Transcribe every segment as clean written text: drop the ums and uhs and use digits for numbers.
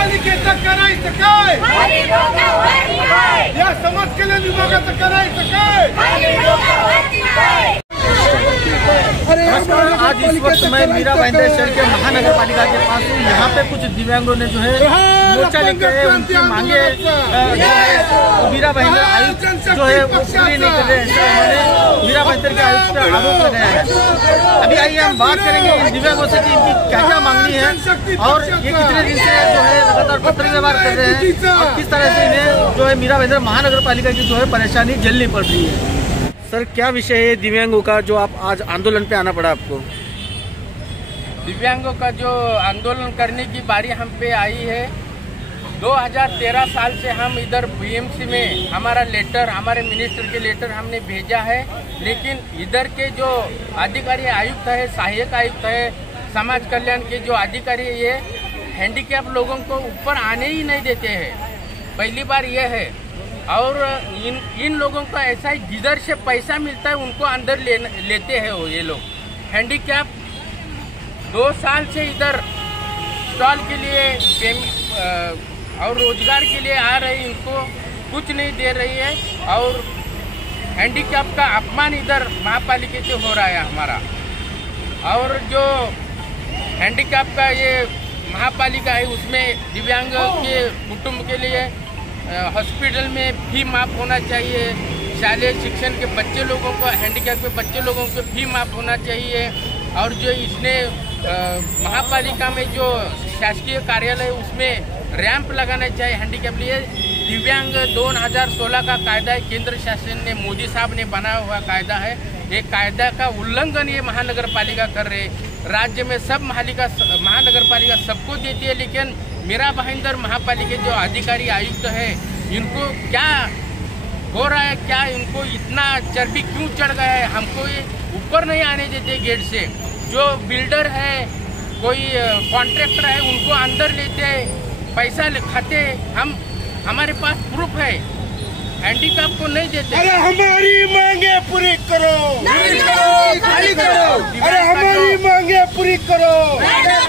महापालिकेचं करायचं काय, या समाज कल्याण विभागाचं करायचं काय। नमस्कार, आज इस वक्त मैं मीरा भाईंदर शहर के महानगर पालिका के पास हूँ। यहाँ पे कुछ दिव्यांगों ने जो है मोर्चा लेकर है, उनकी मांगे मीरा भाईंदर आयुक्त जो है वो पूरी नहीं कर रहे हैं, उन्होंने मीरा भाईंदर के आयुक्त पर आरोप लगाया है। अभी आइए हम बात करेंगे इन दिव्यांगों से कि इनकी क्या क्या मांगनी है और ये कितने दिन से जो है लगातार पत्र व्यवहार कर रहे हैं और किस तरह से इन्हें जो है मीरा भाईंदर महानगर पालिका की जो है परेशानी झेलनी पड़ रही है। सर, क्या विषय है दिव्यांगों का जो आप आज आंदोलन पे आना पड़ा आपको? दिव्यांगों का जो आंदोलन करने की बारी हम पे आई है, 2013 साल से हम इधर बीएमसी में हमारा लेटर, हमारे मिनिस्टर के लेटर हमने भेजा है, लेकिन इधर के जो अधिकारी आयुक्त है, सहायक आयुक्त है, समाज कल्याण के जो अधिकारी ये हैंडीकैप लोगों को ऊपर आने ही नहीं देते हैं। पहली बार ये है। और इन लोगों का ऐसा है, जिधर से पैसा मिलता है उनको अंदर लेते हैं वो ये लोग। हैंडीकैप 2 साल से इधर स्टॉल के लिए और रोजगार के लिए आ रही, इनको कुछ नहीं दे रही है और हैंडीकैप का अपमान इधर महापालिका से हो रहा है हमारा। और जो हैंडीकैप का ये महापालिका है उसमें दिव्यांग के कुटुंब के लिए हॉस्पिटल में फी माफ होना चाहिए, शालेय शिक्षण के बच्चे लोगों को, हैंडीकैप के बच्चे लोगों को फी माफ होना चाहिए। और जो इसने महापालिका में जो शासकीय कार्यालय उसमें रैंप लगाना चाहिए हैंडीकैप लिए। दिव्यांग 2016 का कायदा है, केंद्र शासन ने, मोदी साहब ने बनाया हुआ कायदा है। ये कायदा का उल्लंघन ये महानगर पालिका कर रहे। राज्य में सब महानगर पालिका सबको देती है, लेकिन मीरा भाईंदर महापालिका जो अधिकारी आयुक्त है, इनको क्या हो रहा है, क्या इनको इतना चर्बी क्यों चढ़ गया है? हमको ये ऊपर नहीं आने देते गेट से। जो बिल्डर है, कोई कॉन्ट्रैक्टर है, उनको अंदर लेते, पैसा खाते। हमारे पास प्रूफ है, हैंडीकैप को नहीं देते। अरे हमारी मांगे पूरी करो, खाली करो। अरे हमारी मांगे पूरी करो,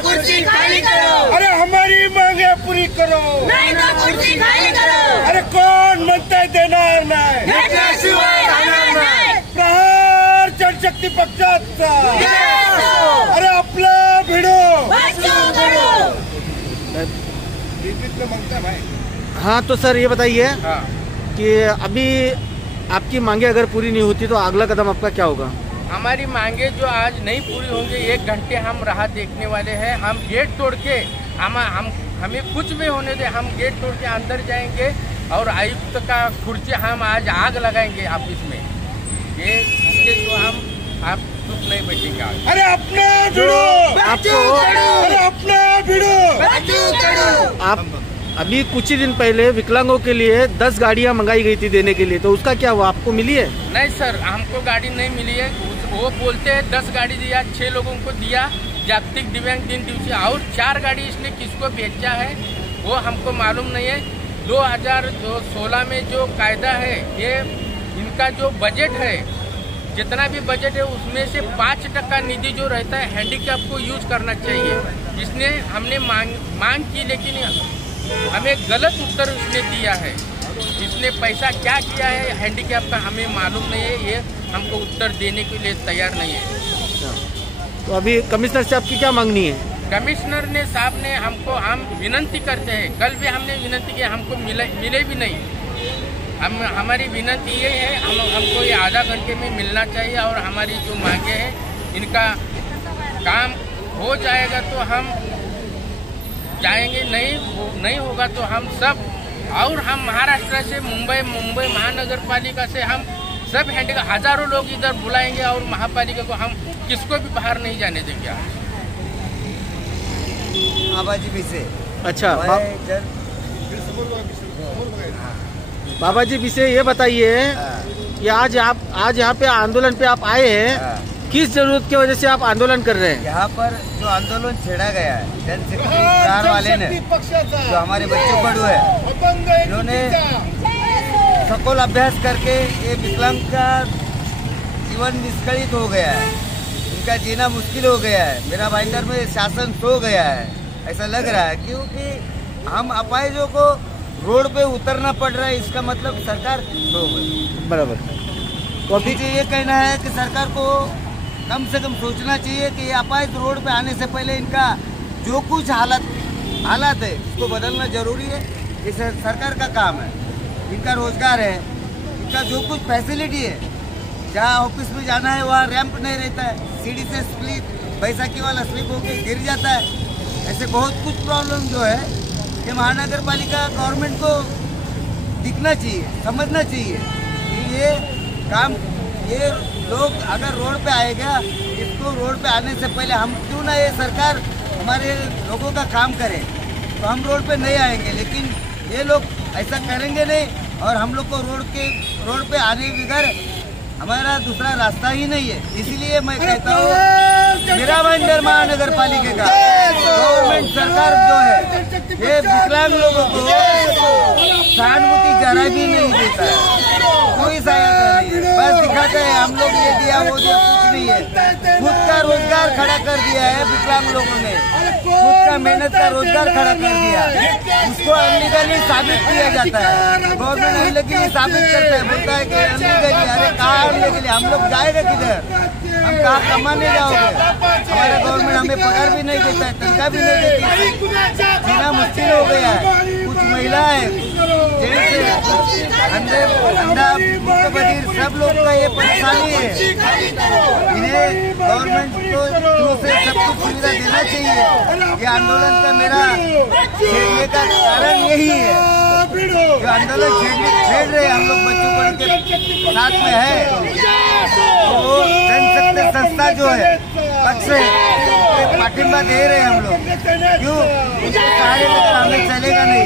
कुर्सी खाली करो। अरे हमारी मांगे पूरी करो, कुर्सी खाली करो। अरे कौन म्हणताय देणार नाही, प्रहार जनशक्ती पक्षाचा। अरे आपला भिडो हाँ, तो सर ये बताइए कि अभी आपकी मांगे अगर पूरी नहीं होती तो अगला कदम आपका क्या होगा? हमारी मांगे जो आज नहीं पूरी होंगी, 1 घंटे हम राह देखने वाले हैं। हम गेट तोड़ के हमें कुछ भी होने दे, हम गेट तोड़ के अंदर जाएंगे और आयुक्त का कुर्सी हम आज आग लगाएंगे ऑफिस में। ये इसके तो आप चुप नहीं बैठेंगे। अरे अपना भिड़ो, अरे अपना भिड़ो। आप अभी कुछ ही दिन पहले विकलांगों के लिए 10 गाड़ियां मंगाई गई थी देने के लिए, तो उसका क्या हुआ? आपको मिली है? नहीं सर, हमको गाड़ी नहीं मिली है। वो बोलते हैं 10 गाड़ी दिया, 6 लोगों को दिया जागतिक दिव्यांग दिन दिवसीय, और 4 गाड़ी इसने किसको भेजा है वो हमको मालूम नहीं है। 2016 में जो कायदा है, ये इनका जो बजट है, जितना भी बजट है उसमें से 5% निधि जो रहता है हैंडीकैप को यूज करना चाहिए। इसने हमने मांग की, लेकिन हमें गलत उत्तर उसने दिया है। इसने पैसा क्या किया है हैंडीकैप का हमें मालूम नहीं है, ये हमको उत्तर देने के लिए तैयार नहीं है। तो अभी कमिश्नर से आपकी क्या मांगनी है? कमिश्नर ने साहब ने हमको, हम विनती करते हैं, कल भी हमने विनती की, हमको मिले भी नहीं। हमारी विनती ये है, हमको ये आधा घंटे में मिलना चाहिए और हमारी जो मांगे हैं इनका काम हो जाएगा तो हम जाएंगे, नहीं होगा तो हम सब, और हम महाराष्ट्र से मुंबई महानगर पालिका से हम सब हैंडीकैप हजारों लोग इधर बुलाएंगे और महापालिका को हम किसको भी बाहर नहीं जाने देंगे। बाबाजी बिसे। अच्छा, बाबा जी विषय ये बताइए कि आज यहाँ पे आंदोलन पे आप आए हैं, किस जरूरत की वजह से आप आंदोलन कर रहे हैं? यहाँ पर जो आंदोलन छेड़ा गया है जनशक्ति प्राण वाले ने, जो हमारे बच्चे पढ़ू है, इन्होंने सकोल अभ्यास करके ये विकलांग का जीवन निष्कलित हो गया है, इनका जीना मुश्किल हो गया है। मीरा भाईंदर में शासन सो गया है ऐसा लग रहा है, क्योंकि हम अपाहिजों को रोड पे उतरना पड़ रहा है, इसका मतलब सरकार बराबर। तो अभी ये कहना है कि सरकार को कम से कम सोचना चाहिए कि ये अपाहिज रोड पे आने से पहले इनका जो कुछ हालात है उसको बदलना जरूरी है। ये सरकार का काम है, इनका रोजगार है, इनका जो कुछ फैसिलिटी है, जहाँ ऑफिस में जाना है वहाँ रैंप नहीं रहता है, सीढ़ी से स्लिप बैसाखी वाला स्लिप होकर गिर जाता है। ऐसे बहुत कुछ प्रॉब्लम जो है ये महानगर पालिका गवर्नमेंट को दिखना चाहिए, समझना चाहिए कि ये काम, ये लोग अगर रोड पे आएगा, इसको रोड पे आने से पहले हम क्यों ना ये सरकार हमारे लोगों का काम करे तो हम रोड पे नहीं आएंगे, लेकिन ये लोग ऐसा करेंगे नहीं और हम लोग को रोड पे आने बगैर हमारा दूसरा रास्ता ही नहीं है। इसीलिए मैं कहता हूँ मीरा भाईंदर महानगर पालिका का गवर्नमेंट सरकार जो है ये विकलांग लोगों को सहानुभूति जरा भी नहीं देता है, कोई सहायता नहीं है, बस दिखाते हैं हम लोग ये दिया वो दिया, कुछ नहीं है। खुद का रोजगार खड़ा कर दिया है विकलांग लोगों ने, खुद का मेहनत का रोजगार खड़ा कर दिया, उसको अनलीगली साबित किया जाता है। गवर्नमेंट अनलीगली साबित करता है, बोलता है कि अनलीगली, अरे कहाँ अनलीगली, हम लोग जाएगा किधर, हम कहाँ कमाने जाओगे। हमारा गवर्नमेंट हमें पगार भी नहीं देता है, तनख्वाह भी नहीं देती, जीना मुश्किल हो गया है। कुछ महिलाएं अंधा बधिर सब लोग का ये परेशानी है, इन्हें गवर्नमेंट को थ्रू से सब कुछ सुविधा देना चाहिए। ये आंदोलन का मेरा छेड़ने का कारण यही है, जो आंदोलन छेड़ रहे हम लोग बच्चों को के साथ में है, तो वो जनशक्ति संस्था जो है पक्ष से पाठिंबा दे रहे हैं हम लोग। क्यों? उसके सहारे में हमें चलेगा नहीं,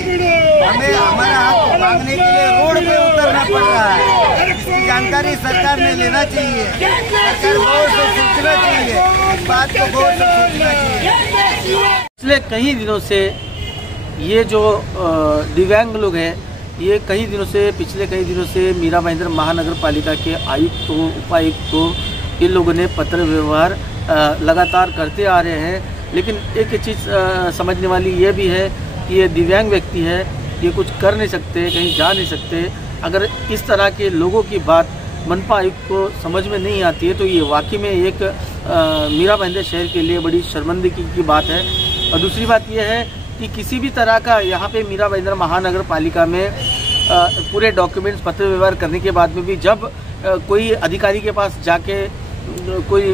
हमें हमारा हक मांगने के लिए रोड पे उतरना पड़ रहा है। इसकी जानकारी सरकार ने लेना चाहिए, सरकार गौर से सोचना चाहिए, इस बात को गौर से सोचना चाहिए। पिछले कई दिनों से ये जो दिव्यांग लोग हैं, ये पिछले कई दिनों से मीरा भाईंदर महानगर पालिका के आयुक्त को, उपायुक्त को इन लोगों ने पत्र व्यवहार लगातार करते आ रहे हैं। लेकिन एक चीज़ समझने वाली ये भी है कि ये दिव्यांग व्यक्ति है, ये कुछ कर नहीं सकते, कहीं जा नहीं सकते। अगर इस तरह के लोगों की बात मनपा आयुक्त को समझ में नहीं आती है तो ये वाकई में एक मीरा भाईंदर शहर के लिए बड़ी शर्मिंदगी की बात है। और दूसरी बात यह है कि किसी भी तरह का यहाँ पे मीरा भाईंदर महानगर पालिका में पूरे डॉक्यूमेंट्स पत्र व्यवहार करने के बाद में भी जब कोई अधिकारी के पास जाके कोई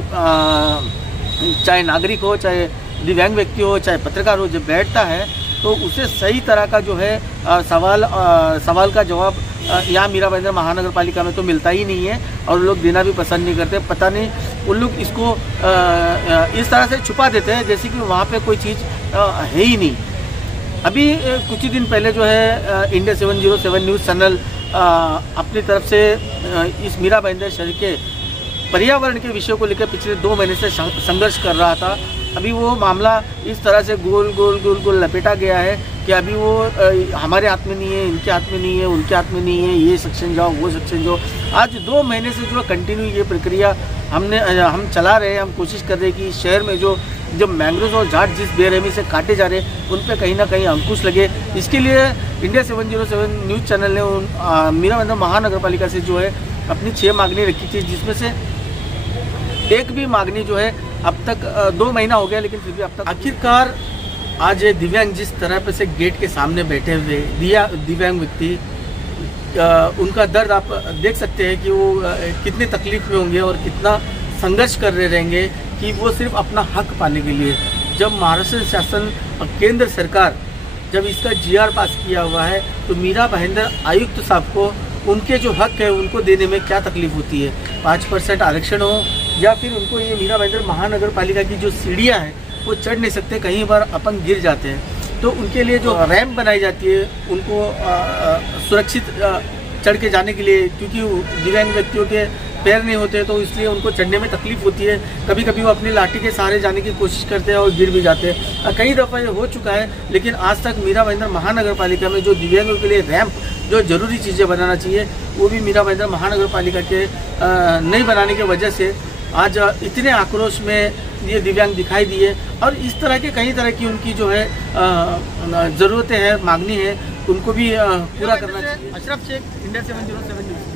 चाहे नागरिक हो, चाहे दिव्यांग व्यक्ति हो, चाहे पत्रकार हो, जब बैठता है तो उसे सही तरह का जो है सवाल का जवाब यहाँ मीरा भाईंदर महानगर पालिका में तो मिलता ही नहीं है और लोग देना भी पसंद नहीं करते। पता नहीं उन लोग इसको इस तरह से छुपा देते हैं जैसे कि वहाँ पे कोई चीज़ है ही नहीं। अभी कुछ ही दिन पहले जो है इंडिया 707 न्यूज़ चैनल अपनी तरफ से इस मीरा भाईंदर शहर के पर्यावरण के विषय को लेकर पिछले 2 महीने से संघर्ष कर रहा था। अभी वो मामला इस तरह से गोल लपेटा गया है कि अभी वो हमारे हाथ में नहीं है, इनके हाथ में नहीं है, उनके हाथ में नहीं है, ये सेक्शन जाओ, वो सेक्शन जाओ। आज 2 महीने से जो कंटिन्यू ये प्रक्रिया हम चला रहे हैं। हम कोशिश कर रहे हैं कि शहर में जो मैंग्रोव और झाड़ जिस बेरहमी से काटे जा रहे हैं उन पर कहीं ना कहीं अंकुश लगे। इसके लिए इंडिया 707 न्यूज़ चैनल ने मीरा भाईंदर महानगर पालिका से जो है अपनी 6 मांगनी रखी थी, जिसमें से एक भी मांगनी जो है अब तक 2 महीना हो गया, लेकिन फिर भी अब तक आखिरकार आज दिव्यांग जिस तरह पे से गेट के सामने बैठे हुए दिव्यांग व्यक्ति, उनका दर्द आप देख सकते हैं कि वो कितनी तकलीफ में होंगे और कितना संघर्ष कर रहे रहेंगे कि वो सिर्फ अपना हक पाने के लिए। जब महाराष्ट्र शासन और केंद्र सरकार जब इसका GR पास किया हुआ है तो मीरा भाईंदर आयुक्त साहब को उनके जो हक है उनको देने में क्या तकलीफ होती है। 5% आरक्षण हो या फिर उनको ये मीरा भाईंदर महानगर पालिका की जो सीढ़ियाँ हैं वो चढ़ नहीं सकते, कहीं बार अपन गिर जाते हैं, तो उनके लिए जो रैंप बनाई जाती है उनको सुरक्षित चढ़ के जाने के लिए, क्योंकि दिव्यांग व्यक्तियों के पैर नहीं होते तो इसलिए उनको चढ़ने में तकलीफ होती है। कभी कभी वो अपनी लाठी के सहारे जाने की कोशिश करते हैं और गिर भी जाते हैं। कई दफ़ा ये हो चुका है, लेकिन आज तक मीरा भाईंदर महानगर पालिका में जो दिव्यांगों के लिए रैंप जो ज़रूरी चीज़ें बनाना चाहिए वो भी मीरा भाईंदर महानगर पालिका के नहीं बनाने की वजह से आज इतने आक्रोश में ये दिव्यांग दिखाई दिए और इस तरह के कई तरह की उनकी जो है ज़रूरतें हैं, मांगनी है, उनको भी पूरा करना चाहिए। Ashraf Shaikh, India 707 news.